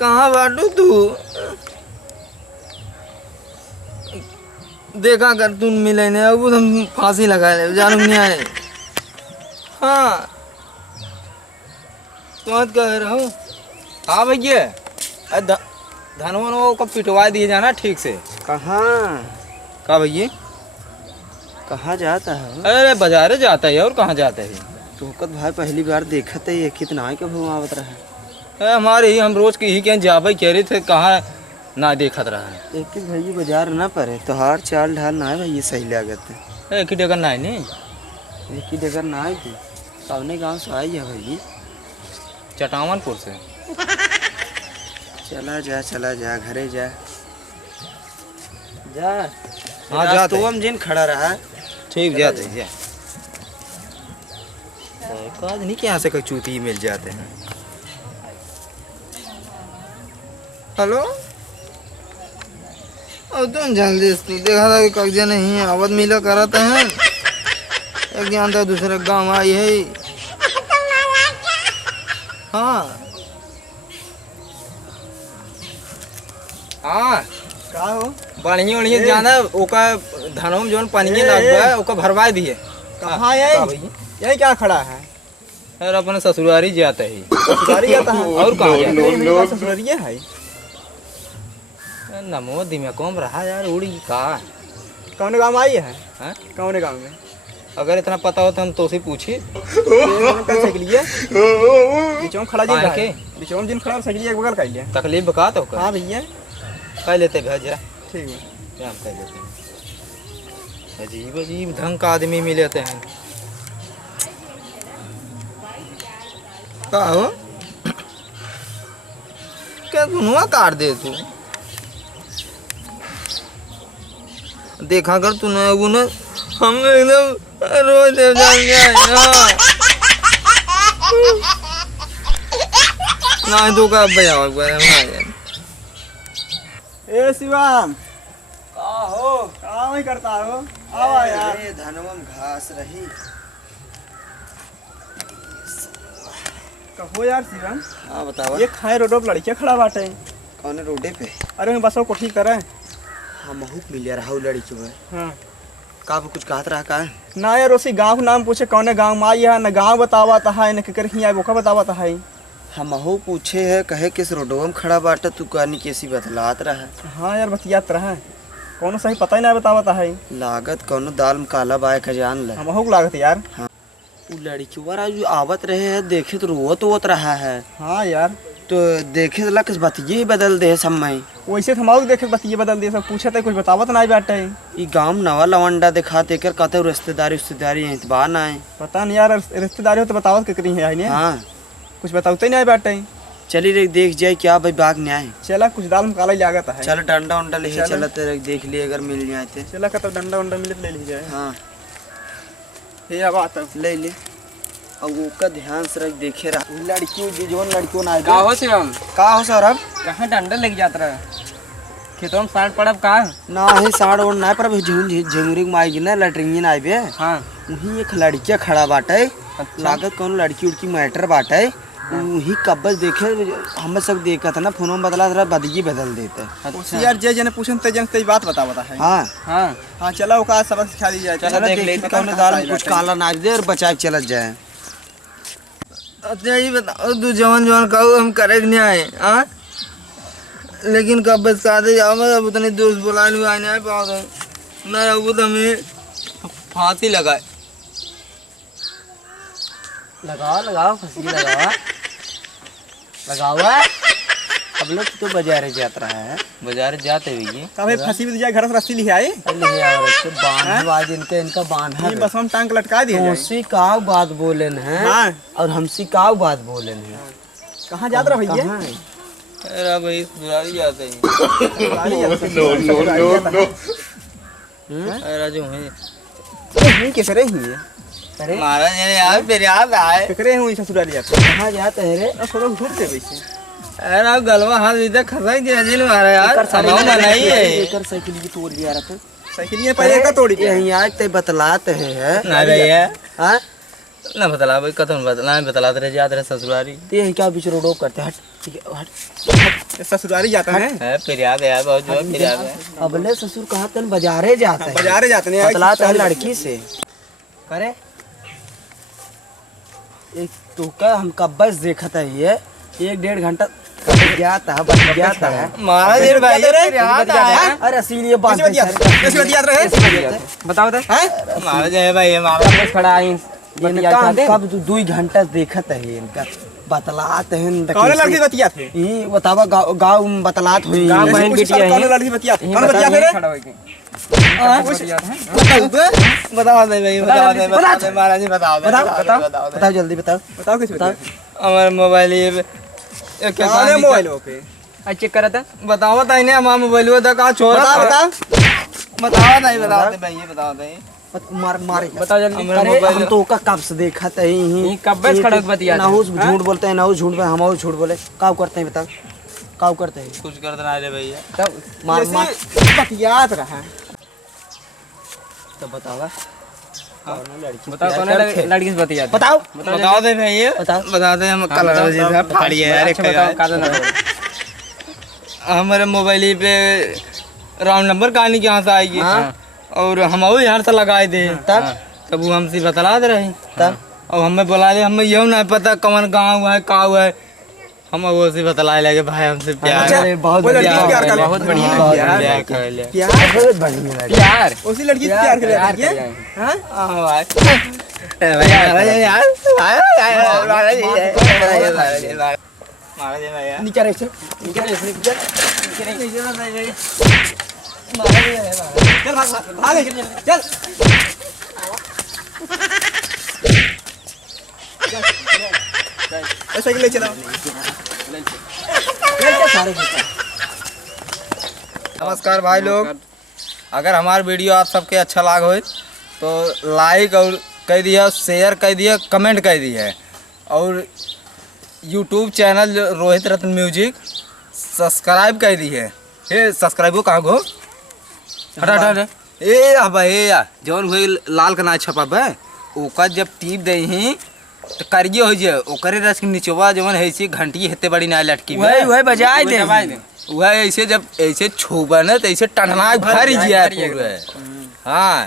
कहाँ बाटू तू? देखा कर तू मिले नहीं, अब हम फांसी लगा ले जानू नहीं आए। हाँ तुम कह रहे हो? हाँ भैया, धनवन को पिटवा दिए जाना ठीक से। कहाँ का भैया? कहाँ जाता है? अरे बाजारे जाता है और कहाँ जाता है? तोकत भाई पहली बार देखत है, ये कितना के घुमावत रहा है। हमारे ही हम रोज के ही क्या जाबे कह रहे थे, कहाँ ना देखत रहा है। एक एक भैया बाजार ना पड़े तो हार चाल ढाल ना है भैया सही लागत है। एक ही डगर ना है नहीं, एक ही डगर ना है थी सामने गांव से आई है भैया। चटावनपुर से। चला जा घरे जा जा। हाँ जाते तो हम जिन खड़ा रहा। ठीक जाते जा। काज नहीं कि यहाँ से कोई चूती मिल जाते हैं। हेलो, अब तुम जल्दी से देखा था कि कब्जा नहीं है, आवत मिला कराते हैं। एक जानता दूसरे गांव आई है। हाँ हाँ का हो? बढ़िया बढ़िया जाना ओका धनों में जोन पानी लागबा ओका भरवा दिए। कहाँ है? यही क्या खड़ा है? अरे अपने ससुरारी जाता है। ससुरारी जाता है और कहाँ जाता है? ससुरारी है। नमो दिमाग कम रहा यार, उड़ी का कौन गांव आई है? हाँ? कौन गांव में? अगर इतना पता होता हम तो से पूछी। कर सकलिए बिचों खड़ा जी काहे के? बिचों जिन खड़ा सकलिए एक बगल कर लिया। तकलीफ बका तो हाँ भैया कह लेते भेजा। ठीक है। क्या हम कह लेते हैं? अजीब अजीब ढंग का आदमी मिलते हैं। का हो? क्या धुनुआ काट दे तू? देखा कर तूने वो ना हम एकदम रोज जान गए। ना तो का बजाओ ए शिवम का हो? काम ही करता हो? आवा यार। अरे धनवम घास रही। कहो यार शिवम, हाँ बतावा। ये खाए रोडो पे लड़कियां खड़ा बाटे। कौन रोडे पे? अरे मैं बसों को ठीक करे। हाँ महूक मिल रहा लड़की में। हाँ का कुछ कहत रहा का? ना यार उसी गांव का नाम पूछे कौन गांव में आई है, न गांव बतावा है न केकर ही आई बोका बतावा है। हम हो पूछे है कहे किस रोडवा में खड़ा बाटा तू कहनी कैसी बतलात रहा। हाँ यार बतियात रहा कौन सही पता ही ना बतावा है। लागत कौनो दाल में काला बाय का जान ले। हम हो लागत यार। हाँ वो लड़की वाला जो आवत रहे है देखे तो रोत रहा है। हाँ यार तो देखे तो लक्स बतिये ही बदल दे सब में। वैसे तो हम देखे बतिये बदल दिए सब पूछे थे कुछ बतावत ना बैठे। ये गांव नवा लवंडा दिखाते कर कहते रिश्तेदारी इतबा ना है। पता नहीं यार रिश्तेदारी हो तो बतावत के करी है। हाँ कुछ बताते नहीं बैठे। चली रे देख जाए क्या भाई बाग न्याय। चला कुछ दाल में काला ही लागत है। चल डंडा उंडा ले चला तेरे देख लिए अगर मिल जाए तो। चला का तो डंडा उंडा मिले ले लीजिए। हाँ ये अब आता ले ले और वो का ध्यान से रख देखे रहा लड़कियों जो लड़कियों ना का हो शिवम? का हो सौरभ? कहाँ डंडा लेके जाता रहा? खेतों में साढ़ पड़ब का? ना है साड़ ओढ़ ना पर झुंझुरी में आएगी ना लटरिंगी ना आए। हाँ वही एक लड़किया खड़ा बाटे। लागत कौन लड़की उड़की मैटर बाटे। वही कब्बल देखे हम सब देखा था ना फोन में बदला था बदगी बदल देते। अच्छा यार जे जने पूछन ते जन ते बात बतावता है। हाँ हाँ हाँ चला वो का सबक सिखा दी जाए। चलो देख ले कौन दाल में कुछ काला ना दे और बचा के चला जाए। अच्छा ये बताओ तू जवान जवान कहू हम करे नहीं आए। हाँ लेकिन कब बस का दे जाओ मैं अब उतने दोस्त बुला लूँ आने आए पाओ ना वो तो हमें फांसी लगाए। लगाओ फंसी लगाओ। अब लोग तो बाजार जात रहा है। बाजार जाते हुए कभी फंसी भी जाए घर से रस्सी लिखे आए। बांध इनका बांधा ये बस हम टांग लटका दिए जाए। हमसी का बात बोले हैं। हाँ और हमसी का बात बोले हैं। कहाँ जात रहा भैया? अरे भाई ससुरारी जाते हैं। अरे राजू है कैसे रही अरे महाराज यार फिर याद आए। केकरे हूँ ससुराली जाते। कहाँ जाते हैं रे? थोड़ा घूमते वैसे। अरे आप गलवा हाथ इधर खसाई के जेल में आ रहा यार। नहीं है एकर साइकिल की तोड़ दिया रहा। साइकिल ये पहले का तोड़ी यहीं आज ते बतलाते हैं ना भैया हाँ ना बतला भाई कथन बतला बतलाते रहे जाते रहे ससुरारी। ये क्या बीच रोडो करते हट ससुरारी जाता है फिर याद है बहुत जो फिर याद है अबले ससुर कहा तन बाजारे जाता है, बाजारे जाते हैं बतलाता है लड़की से करे एक तो का हम कब बस देखा था ये 1-1.5 घंटा गया था बच गया था। महाराज ये भाई फिर याद है अरे इसीलिए बात कैसी बात याद रहे बताओ तो महाराज है भाई हमारा खड़ा आई कब 2 घंटा देखा था इनका बतलात है कौन लड़की बतिया थे ये बतावा गाँव में बतलात हुई गाँव बहन बिटिया कौन लड़की बतिया थे कौन बतिया थे रे बता दे भाई बता दे महाराज जी बता दे बताओ जल्दी बताओ बताओ कैसे बताओ हमारे मोबाइल ये क्या कौन है मोबाइल पे चेक करा था बताओ ताई ने हमारा मोबाइल था कहाँ छोड़ा बताओ ताई बता दे भाई ये बताओ ताई मार मार बताओ जल्दी अरे हम तो का कब से देखा था यही कब बस खड़ा बतिया ना हो झूठ बोलते हैं ना हो झूठ हम और झूठ बोले काव करते हैं बताओ काव करते हैं कुछ कर देना रे भैया तब मार मार बतियात रहा तो बतावा बताओ कौन लड़की से बतिया बताओ बताओ दे भैया बता दे हम कल जैसा फाड़ी है यार हमारे मोबाइल पे राउंड नंबर कहानी कहाँ से आएगी और हम यहाँ से लगाए दे तब वो हमसे बतला दे रहे तब और हमें बुला ले हमें यही नहीं पता कौन गाँव है का हुआ है हम वो से बतलाए लगे भाई हमसे प्यार अरे बहुत वो लड़की से प्यार कर बहुत बढ़िया प्यार कर ले बहुत बढ़िया यार उसी लड़की से प्यार कर लिया हाँ भाई भैया नीचे रहे चल भाग चल ऐसा ले चलो नमस्कार भाई लोग, अगर हमारा वीडियो आप सबके अच्छा लगा हो तो लाइक और कर दिया, शेयर कर दिया, कमेंट कर दिया और यूट्यूब चैनल रोहित रत्न म्यूजिक सब्सक्राइब कर दी है। ये सब्सक्राइब हो कहाँ गो हटा हटा ए अब ए जौन भाई लाल का ना छपा भाई ओका जब टीप दे ही तो करिए हो जाए ओकरे रस के निचवा जवन है ऐसी घंटी हेते बड़ी ना लटकी वही बजाए दे वह ऐसे जब ऐसे छुबा ना तो ऐसे टनना भर जाए पूरा। हाँ